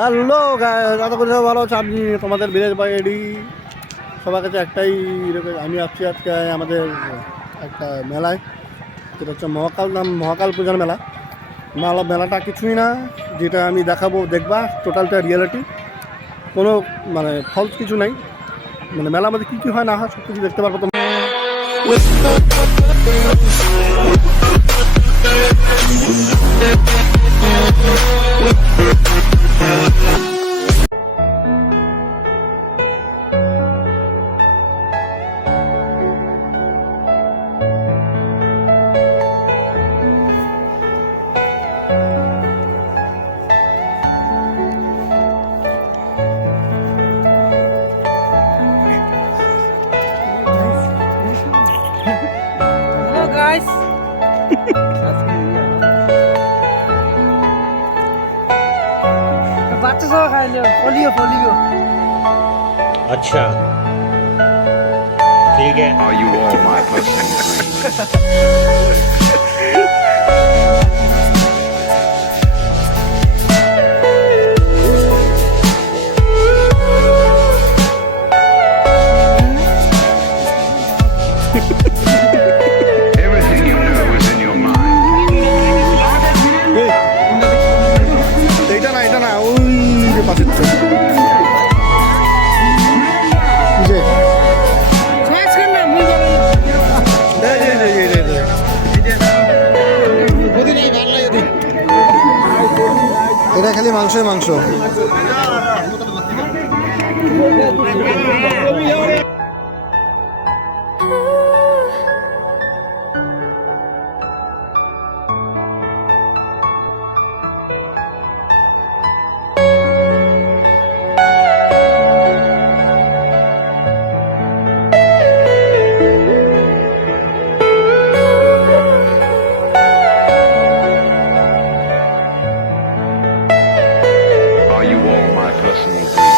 Hello guys, আশা করি সবাই ভালো আছে। আমি তোমাদের ভিলেজ বাই এডি। সবার কাছে একটাই আমি আসছি আজকে আমাদের একটা মেলায়, যেটা হচ্ছে মহাকাল পূজার মেলা। মেলাটা কিছুই না, যেটা আমি দেখাবো, দেখবা টোটালটা রিয়েলিটি, কোনো মানে ফলস কিছু নাই। মানে মেলার মধ্যে কী কী হয় না হয় সব কিছু দেখতে পারবো তোমরা। बच्चे सब खा लो, पोलियो पोलियो। अच्छा ठीक है। Are you all my personal dreams? Everything you know is in your mind. এটা না ওই যে পাশের এটা খালি মাংসই মাংস। Are you all my personal dreams?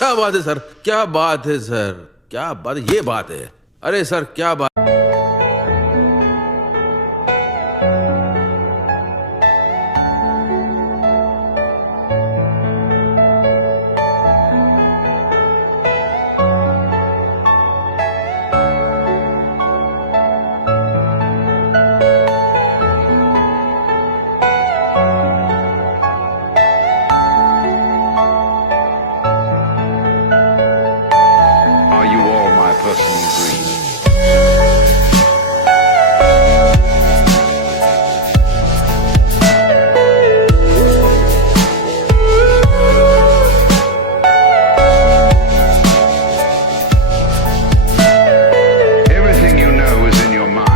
क्या बात है सर, क्या बात है सर, क्या बात, ये बात है। अरे सर क्या बात। Are you all my personal dreams? Everything you know is in your mind.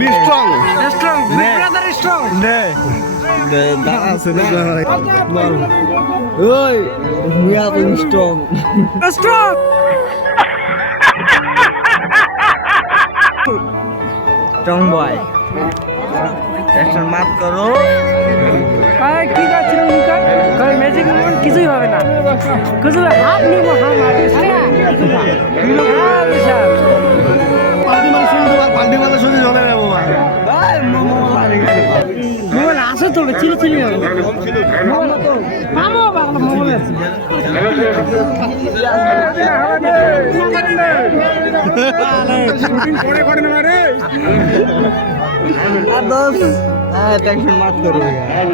Be strong. Strong, big brother is strong. ওই we are being strong. Strong. Strong boy tension মাত করো। কি যাচ্ছিল নিকা কই ম্যাজিক মুভমেন্ট কিছুই হবে না, কিছু হাত নিব হাত মারবে সারা কিছু না। হবে চিলি চিলি হবে মামো বাংলা মোবাইল আছে टेंशन मत करो यार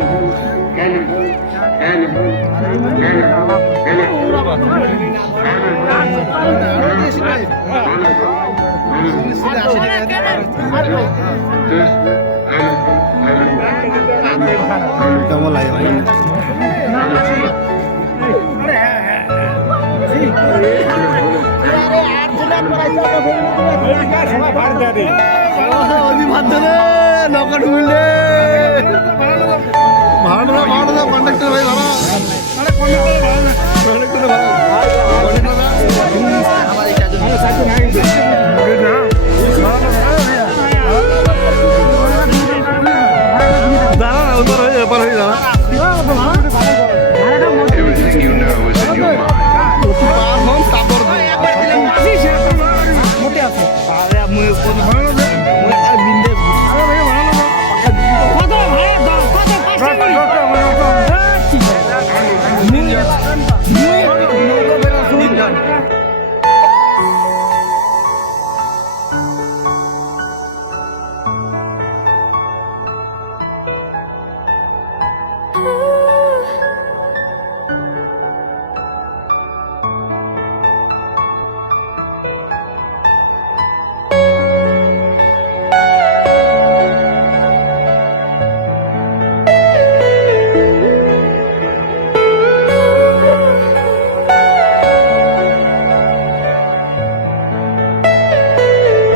কেমন লাগে ভাই নকট মিললে ভাড়া কন্ডাক্টর ভাই ভাড়া দাঁড়া না উত্তর হয়ে এবার হয়ে দাঁড়া Everything you know is in your mind. মোটে আছে কত ভাই দাও কত 5 টাকা ঠিক আছে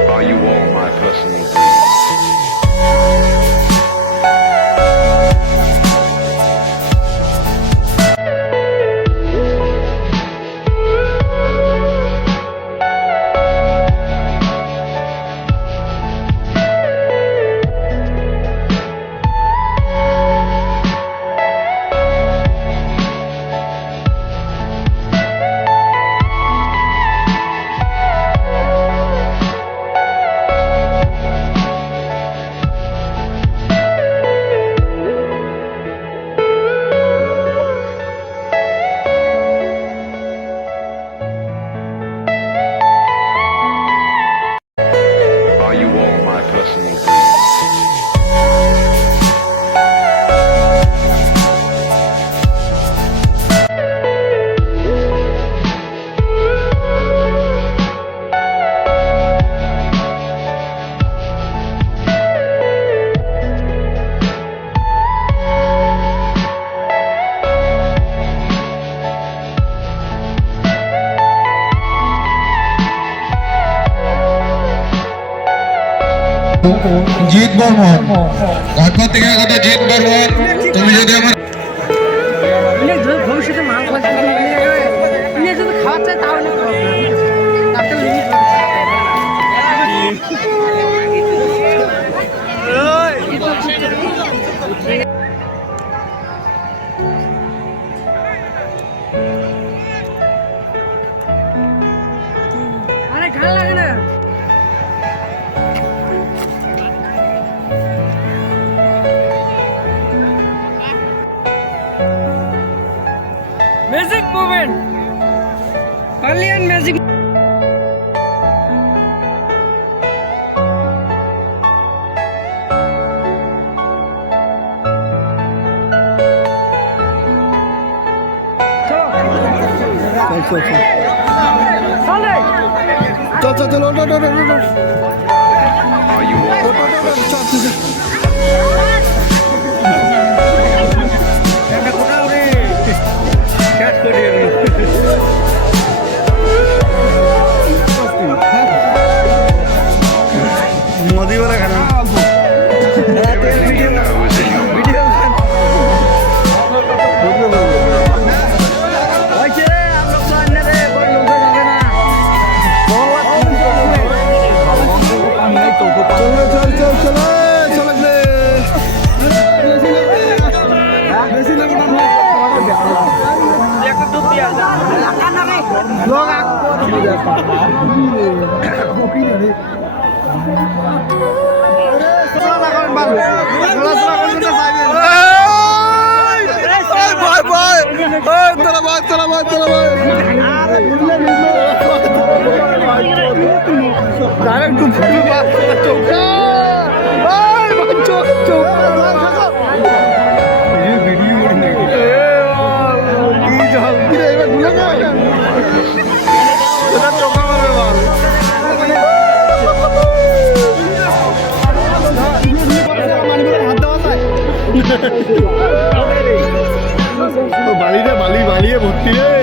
Are you all my personal dreams? Are you all my personal dreams? Jeet Barman ঘাটপাত থেকে কথা জিৎ বর্মন তুমি যদি আমার ভবিষ্যতে মাল যদি খাওয়া চায় তাহলে আরে খাল লাগে না Magic moment. Alien magic. চল Are you all my personal Modi বলে খানা Everything you know is in your mind. চল ডাইরেক্ট বালিরে বালিয়ে ভর্তি রে।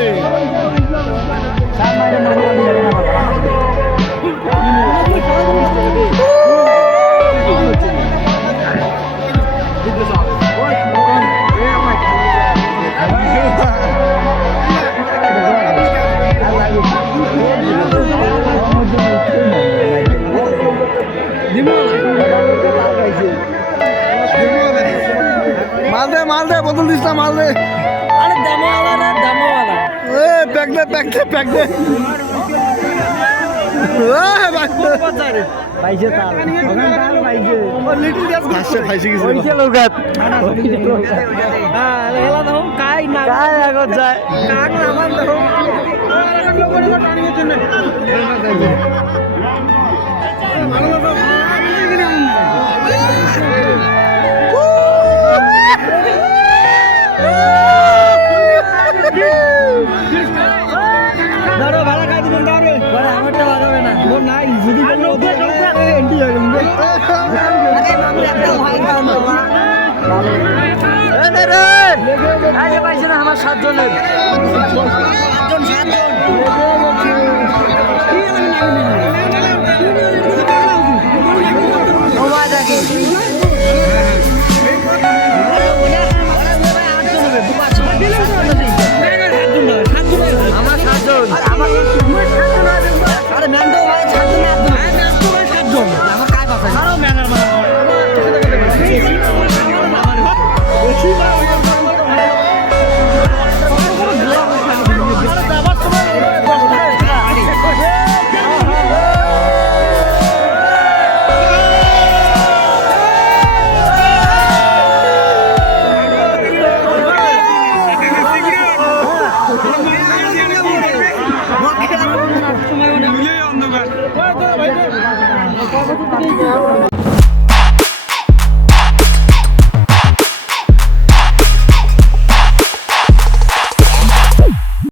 মাল দে বোতল দিস না, মাল দে। আরে দামওয়ালা রে দামওয়ালা। এ প্যাক দে প্যাক দে। পাইছে তার ওখান তার পাইছে ও লিটল গ্যাস ঘাসে খাইছে কিছু। ওই যে লোকাত হ্যাঁ এলা দাও কাই না কাই আগত যায় কাক নামান দাও লোকের কত আনি হচ্ছে না দাঁড়ো ভাড়া খাই দিবেন দাঁড়ো ভাড়া আমারটা লাগাবে না ও নাই যদি কোনো এন্টি হয়ে গেল আরে মামু একটা ভাই কান্দো এ নে রে আরে পাইছ না আমার 7 জনের 7 জন ওবা দেখে আরে ম্যান্ডো ভাই 7 জন ম্যান্ডো ভাই 7 জন আমার কাজ আছে আরো ম্যানার সময়